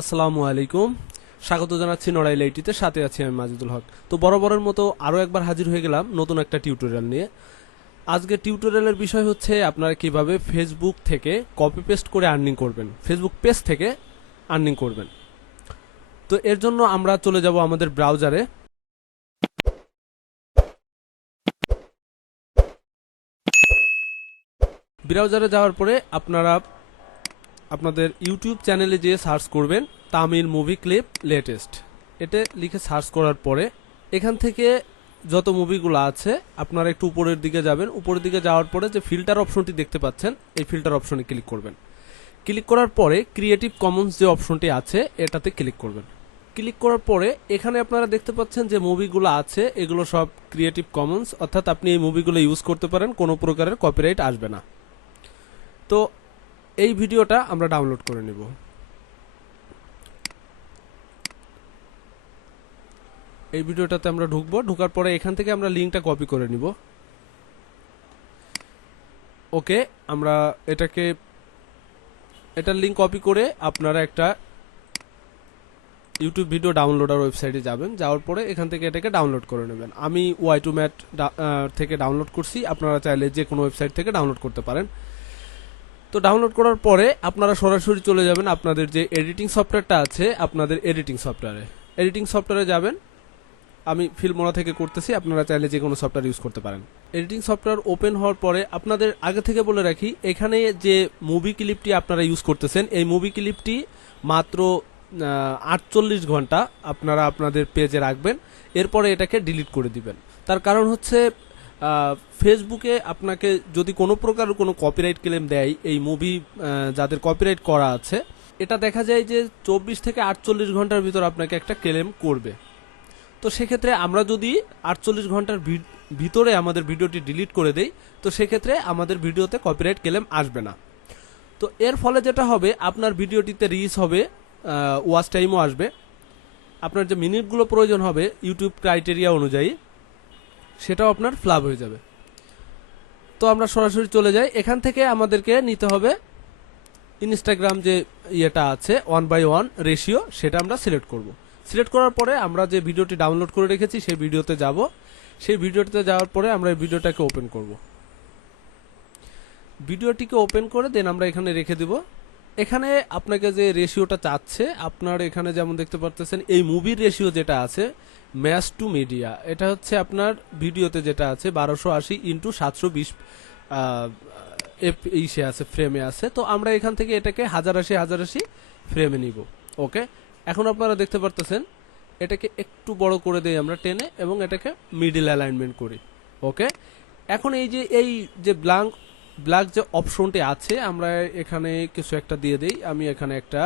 আসসালামু আলাইকুম, স্বাগত জানাচ্ছি নড়াইল এইটিতে। সাথে আছি আমি মাজিদুল হক। তো বরাবরের মতো আরও একবার হাজির হয়ে গেলাম নতুন একটা টিউটোরিয়াল নিয়ে। আজকে টিউটোরিয়ালের বিষয় হচ্ছে আপনারা কিভাবে ফেসবুক থেকে কপি পেস্ট করে আর্নিং করবেন, ফেসবুক পেজ থেকে আর্নিং করবেন। তো এর জন্য আমরা চলে যাব আমাদের ব্রাউজারে। ব্রাউজারে যাওয়ার পরে আপনারা আপনাদের ইউটিউব চ্যানেলে যেয়ে সার্চ করবেন তামিল মুভি ক্লিপ লেটেস্ট। এটা লিখে সার্চ করার পরে এখান থেকে যত মুভিগুলো আছে আপনারা একটু উপরের দিকে যাবেন। উপরের দিকে যাওয়ার পরে যে ফিল্টার অপশনটি দেখতে পাচ্ছেন, এই ফিল্টার অপশনে ক্লিক করবেন। ক্লিক করার পরে ক্রিয়েটিভ কমন্স যে অপশনটি আছে এটাতে ক্লিক করবেন। ক্লিক করার পরে এখানে আপনারা দেখতে পাচ্ছেন যে মুভিগুলো আছে এগুলো সব ক্রিয়েটিভ কমন্স, অর্থাৎ আপনি এই মুভিগুলো ইউজ করতে পারেন, কোনো প্রকারের কপিরাইট আসবে না। তো এই ভিডিওটা আমরা ডাউনলোড করে নেব। এই ভিডিওটাতে আমরা ঢুকবো, ঢোকার পরে এখান থেকে আমরা লিঙ্কটা কপি করে নিব। ওকে, আমরা এটার লিঙ্ক কপি করে আপনারা একটা ইউটিউব ভিডিও ডাউনলোডার ওয়েবসাইটে যাবেন। যাওয়ার পরে এখান থেকে এটাকে ডাউনলোড করে নেবেন। আমি ওয়াই2ম্যাট থেকে ডাউনলোড করছি, আপনারা চাইলে যে কোনো ওয়েবসাইট থেকে ডাউনলোড করতে পারেন। তো ডাউনলোড করার পরে আপনারা সরাসরি চলে যাবেন আপনাদের যে এডিটিং সফটওয়্যারটা আছে, আপনাদের এডিটিং সফটওয়্যারে যাবেন। আমি ফিল্মোরা থেকে করতেছি, আপনারা চাইলে যে কোনো সফটওয়্যার ইউজ করতে পারেন। এডিটিং সফটওয়্যার ওপেন হওয়ার পরে আপনাদের আগে থেকে বলে রাখি, এখানে যে মুভি ক্লিপটি আপনারা ইউজ করতেছেন এই মুভি ক্লিপটি মাত্র 48 ঘন্টা আপনারা আপনাদের পেজে রাখবেন, এরপরে এটাকে ডিলিট করে দিবেন। তার কারণ হচ্ছে ফেসবুকে আপনাকে যদি কোনো প্রকার কোনো কপিরাইট ক্লেম দেয়, এই মুভি যাদের কপিরাইট করা আছে, এটা দেখা যায় যে 24 থেকে 48 ঘন্টার ভিতর আপনাকে একটা ক্লেম করবে। তো সেক্ষেত্রে আমরা যদি 48 ঘন্টার ভিতরে আমাদের ভিডিওটি ডিলিট করে দেই, তো সেক্ষেত্রে আমাদের ভিডিওতে কপিরাইট ক্লেম আসবে না। তো এর ফলে যেটা হবে, আপনার ভিডিওটিতে রিচ হবে, ওয়াচ টাইমও আসবে, আপনার যে মিনিটগুলো প্রয়োজন হবে ইউটিউব ক্রাইটেরিয়া অনুযায়ী সেটাও আপনার ফ্লাপ হয়ে যাবে। তো আমরা সরাসরি চলে যাই। এখান থেকে আমাদেরকে নিতে হবে ইনস্টাগ্রাম যে ইয়েটা আছে 1:1 রেশিও, সেটা আমরা সিলেক্ট করব। সিলেক্ট করার পরে আমরা যে ভিডিওটি ডাউনলোড করে রেখেছি সেই ভিডিওতে যাব। সেই ভিডিওতে যাওয়ার পরে আমরা এই ভিডিওটাকে ওপেন করব। ভিডিওটিকে ওপেন করে দেন আমরা এখানে রেখে দিব। এখানে আপনাকে যে রেশিওটা চাচ্ছে, আপনার এখানে যেমন দেখতে পাচ্ছেন এই মুভির রেশিও যেটা আছে ম্যাচ টু মিডিয়া, এটা হচ্ছে আপনার ভিডিওতে যেটা আছে 1280x720 ইসে আছে, ফ্রেমে আছে। তো আমরা এখান থেকে এটাকে 1080 ফ্রেমে নিব। ওকে, এখন আপনারা দেখতে পারতেছেন এটাকে একটু বড় করে দেই আমরা টেনে, এবং এটাকে মিডল অ্যালাইনমেন্ট করি। ওকে, এখন এই যে ব্ল্যাক যে অপশনটি আছে, আমরা এখানে কিছু একটা দিয়ে দেই। আমি এখানে একটা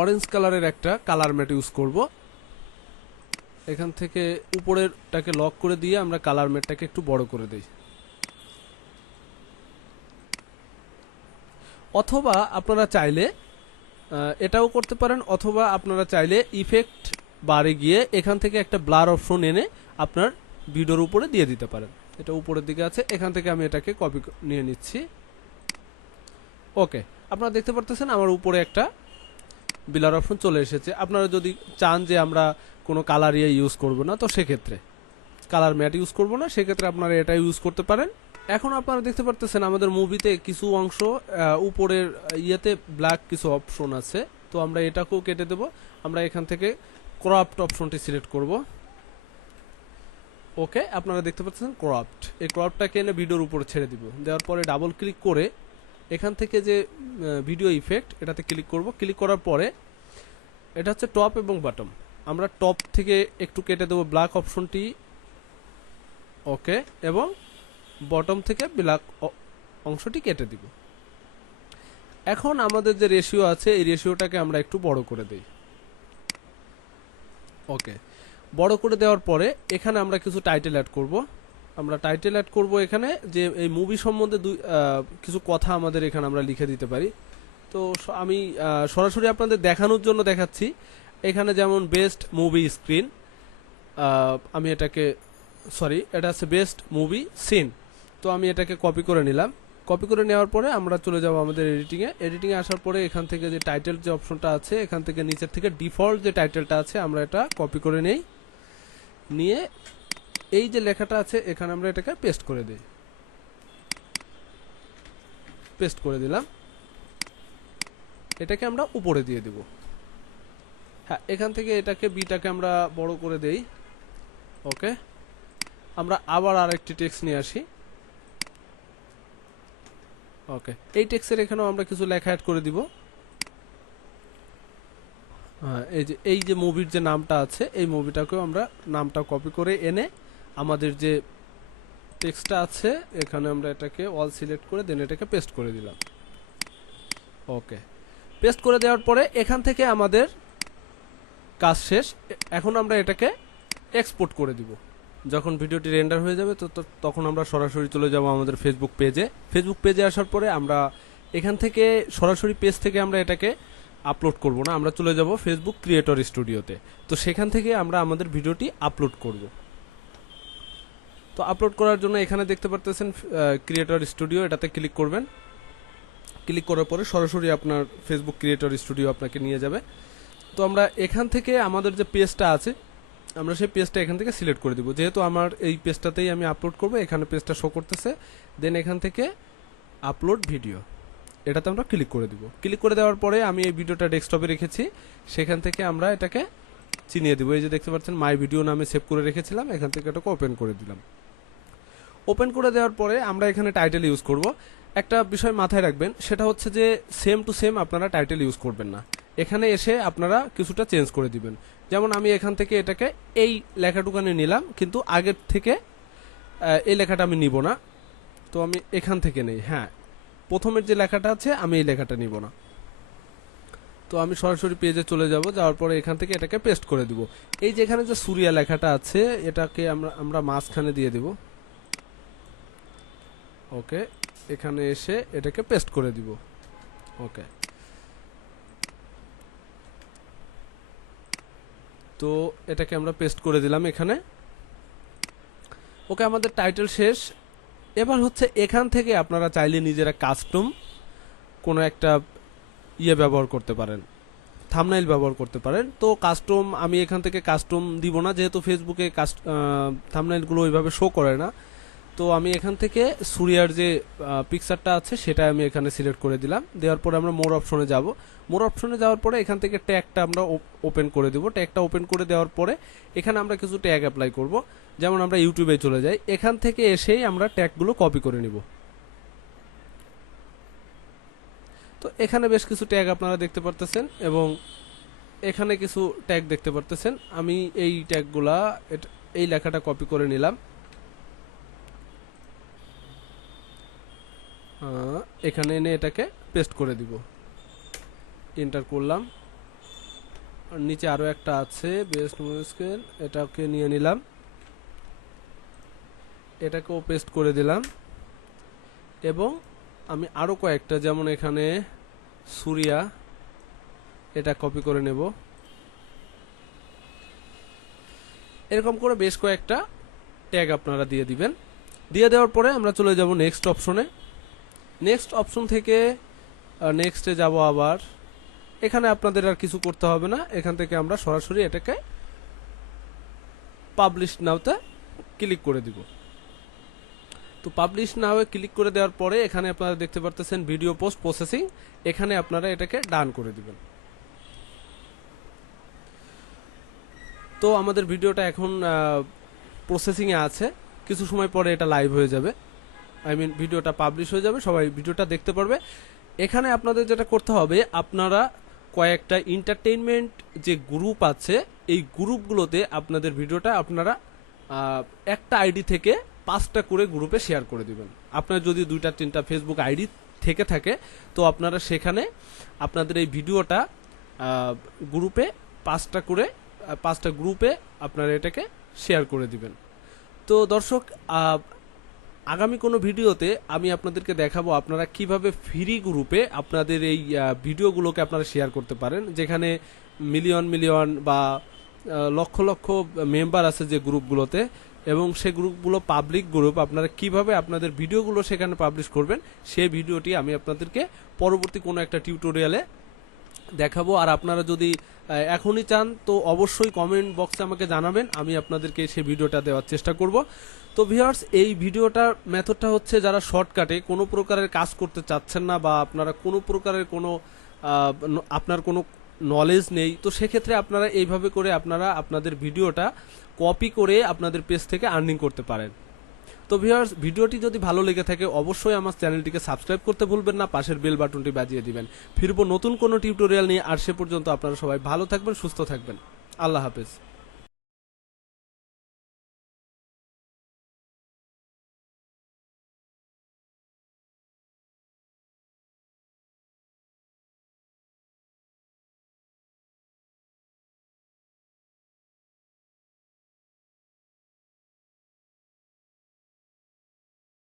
অরেঞ্জ কালারের একটা কালার ম্যাট ইউজ করব। এখান থেকে উপরেরটাকে লক করে দিয়ে আমরা কালার ম্যাটটাকে একটু বড় করে দেই। অথবা আপনারা চাইলে এটাও করতে পারেন, অথবা আপনারা চাইলে ইফেক্ট বারে গিয়ে এখান থেকে একটা ব্লার অপশন এনে আপনার ভিডিওর উপরে দিয়ে দিতে পারেন। এটা উপরের দিকে আছে, এখান থেকে আমি এটাকে কপি নিয়ে নিচ্ছি। ওকে, আপনারা দেখতে পারতেছেন আমার উপরে একটা ব্লার অপশন চলে এসেছে। আপনারা যদি চান যে আমরা কোনো কালার ইউজ করব না, তো সেক্ষেত্রে কালার ম্যাট ইউজ করব না, সেক্ষেত্রে আপনারা এটা ইউজ করতে পারেন। এখন আপনারা দেখতে পারতেছেন আমাদের মুভিতে কিছু অংশ উপরের ইয়েতে ব্ল্যাক কিছু অপশন আছে, তো আমরা এটাকেও কেটে দেব। আমরা এখান থেকে ক্রপড অপশনটি সিলেক্ট করব। ওকে, আপনারা দেখতে পাচ্ছেন ক্রপড, এই ক্রপটাকে এনে ভিডিওর উপরে ছেড়ে দিব। দেওয়ার পরে ডাবল ক্লিক করে এখান থেকে যে ভিডিও ইফেক্ট এটাতে ক্লিক করব। ক্লিক করার পরে এটা হচ্ছে টপ এবং বটম, আমরা টপ থেকে একটু কেটে দেব ব্ল্যাক অপশনটি। ওকে, এবং বটম থেকে ব্ল্যাক অংশটি কেটে দিব। এখন আমাদের যে রেশিও আছে এই রেশিওটাকে আমরা একটু বড় করে দেই। ওকে, বড় করে দেওয়ার পরে এখানে আমরা কিছু টাইটেল অ্যাড করব। আমরা টাইটেল অ্যাড করব এখানে যে এই মুভি সম্বন্ধে কিছু কথা আমাদের এখানে আমরা লিখে দিতে পারি। তো আমি সরাসরি আপনাদের দেখানোর জন্য দেখাচ্ছি। এখানে যেমন বেস্ট মুভি স্ক্রিন, আমি এটাকে এটা হচ্ছে বেস্ট মুভি সিন, তো আমি এটাকে কপি করে নিলাম। কপি করে নেওয়ার পরে আমরা চলে যাব আমাদের এডিটিংয়ে আসার পরে এখান থেকে যে টাইটেল যে অপশনটা আছে এখান থেকে নিচের থেকে ডিফল্ট যে টাইটেলটা আছে আমরা এটা কপি করে নেই, নিয়ে এই যে লেখাটা আছে এখানে আমরা এটাকে পেস্ট করে দিই। পেস্ট করে দিলাম, এটাকে আমরা উপরে দিয়ে দেব। হ্যাঁ, এখান থেকে এটাকে বিটাকে আমরা বড় করে দেই। ওকে, আমরা আবার আরেকটি টেক্সট নিয়ে আসি। ওকে, এই টেক্সটের এখানেও আমরা কিছু লেখা অ্যাড করে দিব। এই যে মুভির যে নামটা আছে এই মুভিটাকেও আমরা নামটা কপি করে এনে আমাদের যে টেক্সটটা আছে এখানে আমরা এটাকে অল সিলেক্ট করে দেন এটাকে পেস্ট করে দিলাম। ওকে, পেস্ট করে দেওয়ার পরে এখান থেকে আমাদের কাজ শেষ। এখন আমরা এটাকে এক্সপোর্ট করে দিব। যখন ভিডিওটি রেন্ডার হয়ে যাবে তখন আমরা সরাসরি চলে যাব আমাদের ফেসবুক পেজে আসার পরে আমরা এখান থেকে সরাসরি পেজ থেকে আমরা এটাকে আপলোড করব না, আমরা চলে যাব ফেসবুক ক্রিয়েটর স্টুডিওতে। তো সেখান থেকে আমরা আমাদের ভিডিওটি আপলোড করব। তো আপলোড করার জন্য এখানে দেখতে পারতেছেন ক্রিয়েটর স্টুডিও, এটাতে ক্লিক করবেন। ক্লিক করার পরে সরাসরি আপনার ফেসবুক ক্রিয়েটর স্টুডিও আপনাকে নিয়ে যাবে। তো আমরা এখান থেকে আমাদের যে পেজটা আছে আমরা সেই পেজটা এখান থেকে সিলেক্ট করে দিব। যেহেতু আমার এই পেজটাতেই আমি আপলোড করব, এখানে পেজটা শো করতেছে। দেন এখান থেকে আপলোড ভিডিও, এটাতে আমরা ক্লিক করে দিব। ক্লিক করে দেওয়ার পরে আমি এই ভিডিওটা ডেস্কটপে রেখেছি, সেখান থেকে আমরা এটাকে চিনিয়ে দিব। এই যে দেখতে পাচ্ছেন মাই ভিডিও নামে সেভ করে রেখেছিলাম, এখান থেকে এটাকে ওপেন করে দিলাম। ওপেন করে দেওয়ার পরে আমরা এখানে টাইটেল ইউজ করব। একটা বিষয় মাথায় রাখবেন, সেটা হচ্ছে যে সেম টু সেম আপনারা টাইটেল ইউজ করবেন না, এখানে এসে আপনারা কিছুটা চেঞ্জ করে দিবেন। যেমন আমি এখান থেকে এটাকে এই লেখাটুকানে নিলাম, কিন্তু আগের থেকে এই লেখাটা আমি নিব না। তো আমি এখান থেকে নেই। হ্যাঁ, প্রথমের যে লেখাটা আছে আমি এই লেখাটা নিব না। তো আমি সরাসরি পেজে চলে যাব, যাওয়ার পরে এখান থেকে এটাকে পেস্ট করে দিব। এই যে এখানে যে সুরিয়া লেখাটা আছে এটাকে আমরা মাঝখানে দিয়ে দিব। ওকে, এখানে এসে এটাকে পেস্ট করে দিব। ওকে, তো এটাকে আমরা পেস্ট করে দিলাম এখানে। ওকে, আমাদের টাইটেল শেষ। এবার হচ্ছে এখান থেকে আপনারা চাইলে নিজেরা কাস্টম কোনো একটা ব্যবহার করতে পারেন, থাম্বনেইল ব্যবহার করতে পারেন। তো কাস্টম আমি এখান থেকে কাস্টম দিব না, যেহেতু ফেসবুকে থাম্বনেইলগুলো ওইভাবে শো করে না। তো আমি এখান থেকে সুরিয়ার যে পিকচারটা আছে সেটা আমি এখানে সিলেক্ট করে দিলাম। দেওয়ার পরে আমরা মোর অপশনে যাব। মোর অপশনে যাওয়ার পরে এখান থেকে ট্যাগটা আমরা ওপেন করে দেব। ট্যাগটা ওপেন করে দেওয়ার পরে এখানে আমরা কিছু ট্যাগ অ্যাপ্লাই করব। যেমন আমরা ইউটিউবে চলে যাই, এখান থেকে এসেই আমরা ট্যাগগুলো কপি করে নিব। তো এখানে বেশ কিছু ট্যাগ আপনারা দেখতে পারতেছেন এবং এখানে কিছু ট্যাগ দেখতে পারতেছেন। আমি এই ট্যাগগুলা এই লেখাটা কপি করে নিলাম, এখানে এনে এটাকে পেস্ট করে দিব। এন্টার করলাম। আর নিচে আরো একটা আছে বেস্ট মুভিস্কেল, এটাকে নিয়ে নিলাম, এটাকেও পেস্ট করে দিলাম। এবং আমি আরো কয়েকটা, যেমন এখানে সুরিয়া, এটা কপি করে নেব। এরকম করে বেশ কয়েকটা ট্যাগ আপনারা দিয়ে দিবেন। দিয়ে দেওয়ার পরে আমরা চলে যাব নেক্সট অপশনে। নেক্সট অপশন থেকে নেক্সটে যাব। আবার এখানে আপনাদের আর কিছু করতে হবে না, এখান থেকে আমরা সরাসরি এটাকে পাবলিশ নাওতে ক্লিক করে দিব। তো পাবলিশ নাও ক্লিক করে দেওয়ার পরে এখানে আপনারা দেখতে পারতেছেন ভিডিও পোস্ট প্রসেসিং, এখানে আপনারা এটাকে ডান করে দিবেন। তো আমাদের ভিডিওটা এখন প্রসেসিং এ আছে, কিছু সময় পরে এটা লাইভ হয়ে যাবে, ভিডিওটা পাবলিশ হয়ে যাবে, সবাই ভিডিওটা দেখতে পারবে। এখানে আপনাদের যেটা করতে হবে, আপনারা কয়েকটা এন্টারটেইনমেন্ট যে গ্রুপ আছে এই গ্রুপগুলোতে আপনাদের ভিডিওটা আপনারা একটা আইডি থেকে 5টা করে গ্রুপে শেয়ার করে দিবেন। আপনার যদি 2টা 3টা ফেসবুক আইডি থেকে থাকে তো আপনারা সেখানে আপনাদের এই ভিডিওটা গ্রুপে 5টা গ্রুপে আপনারা এটাকে শেয়ার করে দিবেন। তো দর্শক, আগামী কোনো ভিডিওতে আমি আপনাদেরকে দেখাবো আপনারা কিভাবে ফ্রি গ্রুপে আপনাদের এই ভিডিওগুলোকে আপনারা শেয়ার করতে পারেন, যেখানে মিলিয়ন মিলিয়ন বা লক্ষ লক্ষ মেম্বার আছে যে গ্রুপগুলোতে, এবং সে গ্রুপগুলো পাবলিক গ্রুপ, আপনারা কিভাবে আপনাদের ভিডিওগুলো সেখানে পাবলিশ করবেন সেই ভিডিওটি আমি আপনাদেরকে পরবর্তী কোনো একটা টিউটোরিয়ালে দেখাবো। আর আপনারা যদি এখনই চান তো অবশ্যই কমেন্ট বক্সে আমাকে জানাবেন, আমি আপনাদেরকে সেই ভিডিওটা দেওয়ার চেষ্টা করব। তো ভিউয়ার্স, এই ভিডিওটার মেথডটা হচ্ছে যারা শর্টকাটে কোনো প্রকারের কাজ করতে চাচ্ছেন না বা আপনারা কোনো প্রকারের কোনো আপনার কোনো নলেজ নেই, তো সেক্ষেত্রে আপনারা এইভাবে করে আপনারা আপনাদের ভিডিওটা কপি করে আপনাদের পেজ থেকে আর্নিং করতে পারেন। তো ভিউয়ার্স, ভিডিওটি যদি ভালো লেগে থাকে অবশ্যই আমার চ্যানেলটিকে সাবস্ক্রাইব করতে ভুলবেন না, পাশের বেল বাটনটি বাজিয়ে দিবেন। ফিরবো নতুন কোনো টিউটোরিয়াল নিয়ে, আর সে পর্যন্ত আপনারা সবাই ভালো থাকবেন, সুস্থ থাকবেন। আল্লাহ হাফেজ।